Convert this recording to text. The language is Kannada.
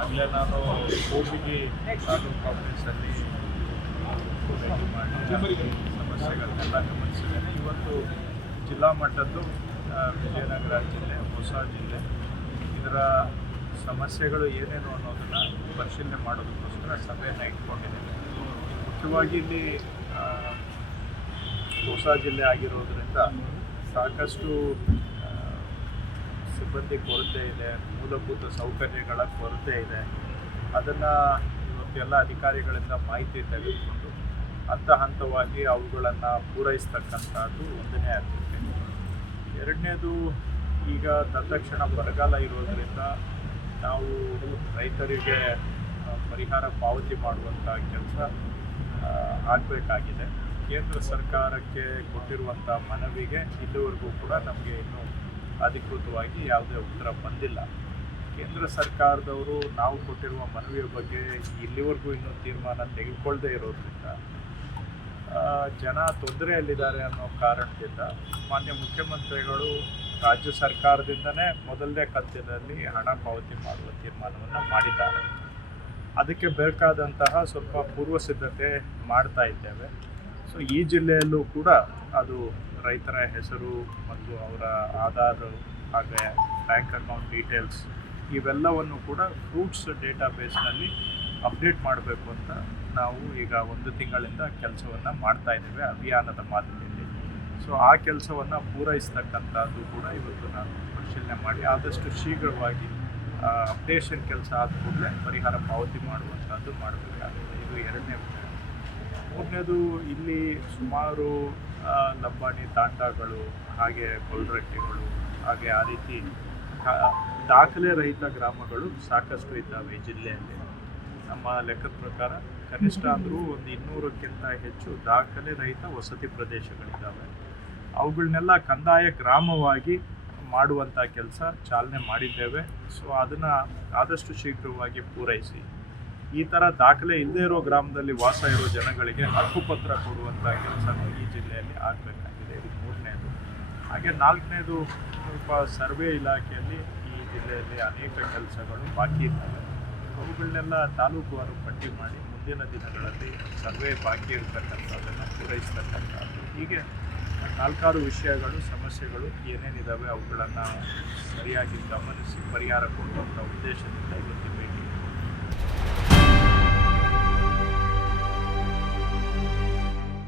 ಆಗಲೇ ನಾನು ಹೋಗಿ ತಾಲೂಕು ಆಫೀಸಲ್ಲಿ ಭೇಟಿ ಮಾಡಿ ಸಮಸ್ಯೆಗಳನ್ನೆಲ್ಲ ಗಮನಿಸಿದ್ದೇನೆ. ಇವತ್ತು ಜಿಲ್ಲಾ ಮಟ್ಟದ್ದು ವಿಜಯನಗರ ಜಿಲ್ಲೆ, ಹೊಸ ಜಿಲ್ಲೆ, ಇದರ ಸಮಸ್ಯೆಗಳು ಏನೇನು ಅನ್ನೋದನ್ನು ಪರಿಶೀಲನೆ ಮಾಡೋದಕ್ಕೋಸ್ಕರ ಸಭೆಯನ್ನು ಇಟ್ಕೊಂಡಿದ್ದೇನೆ. ಮುಖ್ಯವಾಗಿ ಇಲ್ಲಿ ಹೊಸ ಜಿಲ್ಲೆ ಆಗಿರೋದ್ರಿಂದ ಸಾಕಷ್ಟು ಸಿಬ್ಬಂದಿ ಕೊರತೆ ಇದೆ, ಮೂಲಭೂತ ಸೌಕರ್ಯಗಳ ಕೊರತೆ ಇದೆ. ಅದನ್ನು ಇವತ್ತೆಲ್ಲ ಅಧಿಕಾರಿಗಳಿಂದ ಮಾಹಿತಿ ತೆಗೆದುಕೊಂಡು ಹಂತ ಹಂತವಾಗಿ ಅವುಗಳನ್ನು ಪೂರೈಸ್ತಕ್ಕಂಥದ್ದು ಒಂದನೇ ಆದ್ಯತೆ. ಎರಡನೇದು ಈಗ ತತ್ಕ್ಷಣ ಬರಗಾಲ ಇರೋದರಿಂದ ನಾವು ರೈತರಿಗೆ ಪರಿಹಾರ ಪಾವತಿ ಮಾಡುವಂಥ ಕೆಲಸ ಆಗಬೇಕಾಗಿದೆ. ಕೇಂದ್ರ ಸರ್ಕಾರಕ್ಕೆ ಕೊಟ್ಟಿರುವಂಥ ಮನವಿಗೆ ಇಲ್ಲಿವರೆಗೂ ಕೂಡ ನಮಗೆ ಇನ್ನೂ ಅಧಿಕೃತವಾಗಿ ಯಾವುದೇ ಉತ್ತರ ಬಂದಿಲ್ಲ. ಕೇಂದ್ರ ಸರ್ಕಾರದವರು ನಾವು ಕೊಟ್ಟಿರುವ ಮನವಿಯ ಬಗ್ಗೆ ಇಲ್ಲಿವರೆಗೂ ಇನ್ನೂ ತೀರ್ಮಾನ ತೆಗೆದುಕೊಳ್ಳದೆ ಇರೋದ್ರಿಂದ ಜನ ತೊಂದರೆಯಲ್ಲಿದ್ದಾರೆ ಅನ್ನೋ ಕಾರಣದಿಂದ ಮಾನ್ಯ ಮುಖ್ಯಮಂತ್ರಿಗಳು ರಾಜ್ಯ ಸರ್ಕಾರದಿಂದನೇ ಮೊದಲನೇ ಕಂತಿನಲ್ಲಿ ಹಣ ಪಾವತಿ ಮಾಡುವ ತೀರ್ಮಾನವನ್ನು ಮಾಡಿದ್ದಾರೆ. ಅದಕ್ಕೆ ಬೇಕಾದಂತಹ ಸ್ವಲ್ಪ ಪೂರ್ವ ಸಿದ್ಧತೆ ಮಾಡ್ತಾ ಇದ್ದೇವೆ. ಸೊ ಈ ಜಿಲ್ಲೆಯಲ್ಲೂ ಕೂಡ ಅದು ರೈತರ ಹೆಸರು ಮತ್ತು ಅವರ ಆಧಾರ್ ಹಾಗೆ ಬ್ಯಾಂಕ್ ಅಕೌಂಟ್ ಡೀಟೇಲ್ಸ್ ಇವೆಲ್ಲವನ್ನು ಕೂಡ ಫ್ರೂಟ್ಸ್ ಡೇಟಾಬೇಸ್ನಲ್ಲಿ ಅಪ್ಡೇಟ್ ಮಾಡಬೇಕು ಅಂತ ನಾವು ಈಗ ಒಂದು ತಿಂಗಳಿಂದ ಕೆಲಸವನ್ನು ಮಾಡ್ತಾ ಇದ್ದೇವೆ ಅಭಿಯಾನದ ಮಾದರಿಯಲ್ಲಿ. ಸೊ ಆ ಕೆಲಸವನ್ನು ಪೂರೈಸ್ತಕ್ಕಂಥದ್ದು ಕೂಡ ಇವತ್ತು ನಾನು ಪರಿಶೀಲನೆ ಮಾಡಿ ಆದಷ್ಟು ಶೀಘ್ರವಾಗಿ ಅಪ್ಡೇಷನ್ ಕೆಲಸ ಆದ ಕೂಡಲೇ ಪರಿಹಾರ ಪಾವತಿ ಮಾಡುವಂಥದ್ದು ಮಾಡಬೇಕಾಗುತ್ತೆ. ಇದು ಎರಡನೇ ವಿಷಯ ಮೂರನೇದು ಇಲ್ಲಿ ಸುಮಾರು ಲಂಬಾಣಿ ತಾಂಡಗಳು, ಹಾಗೆ ಕೊಲ್ರಟ್ಟಿಗಳು, ಹಾಗೆ ಆ ರೀತಿ ದಾಖಲೆ ರಹಿತ ಗ್ರಾಮಗಳು ಸಾಕಷ್ಟು ಇದ್ದಾವೆ ಈ ಜಿಲ್ಲೆಯಲ್ಲಿ. ನಮ್ಮ ಲೆಕ್ಕದ ಪ್ರಕಾರ ಕನಿಷ್ಠ ಅಂದರೂ ಒಂದು ಇನ್ನೂರಕ್ಕಿಂತ ಹೆಚ್ಚು ದಾಖಲೆ ರಹಿತ ವಸತಿ ಪ್ರದೇಶಗಳಿದ್ದಾವೆ. ಅವುಗಳನ್ನೆಲ್ಲ ಕಂದಾಯ ಗ್ರಾಮವಾಗಿ ಮಾಡುವಂಥ ಕೆಲಸ ಚಾಲನೆ ಮಾಡಿದ್ದೇವೆ. ಸೊ ಅದನ್ನು ಆದಷ್ಟು ಶೀಘ್ರವಾಗಿ ಪೂರೈಸಿ. ಈ ಥರ ದಾಖಲೆ ಇಲ್ಲದೇ ಇರೋ ಗ್ರಾಮದಲ್ಲಿ ವಾಸ ಇರೋ ಜನಗಳಿಗೆ ಹಕ್ಕುಪತ್ರ ಕೊಡುವಂಥ ಕೆಲಸ ಈ ಜಿಲ್ಲೆಯಲ್ಲಿ ಆಗಬೇಕಾಗಿದೆ. ಇದು ಮೂರನೇದು. ಹಾಗೆ ನಾಲ್ಕನೇದು, ಸ್ವಲ್ಪ ಸರ್ವೆ ಇಲಾಖೆಯಲ್ಲಿ ಈ ಜಿಲ್ಲೆಯಲ್ಲಿ ಅನೇಕ ಕೆಲಸಗಳು ಬಾಕಿ ಇದ್ದಾವೆ. ಅವುಗಳನ್ನೆಲ್ಲ ತಾಲೂಕುವಾರು ಪಟ್ಟಿ ಮಾಡಿ ಮುಂದಿನ ದಿನಗಳಲ್ಲಿ ಸರ್ವೆ ಬಾಕಿ ಇರತಕ್ಕಂಥದ್ದನ್ನು ಪೂರೈಸ್ತಕ್ಕಂಥದ್ದು. ಹೀಗೆ ನಾಲ್ಕಾರು ವಿಷಯಗಳು, ಸಮಸ್ಯೆಗಳು ಏನೇನಿದ್ದಾವೆ ಅವುಗಳನ್ನು ಸರಿಯಾಗಿ ಗಮನಿಸಿ ಪರಿಹಾರ ಕೊಡುವಂಥ ಉದ್ದೇಶದಿಂದ ಇವತ್ತು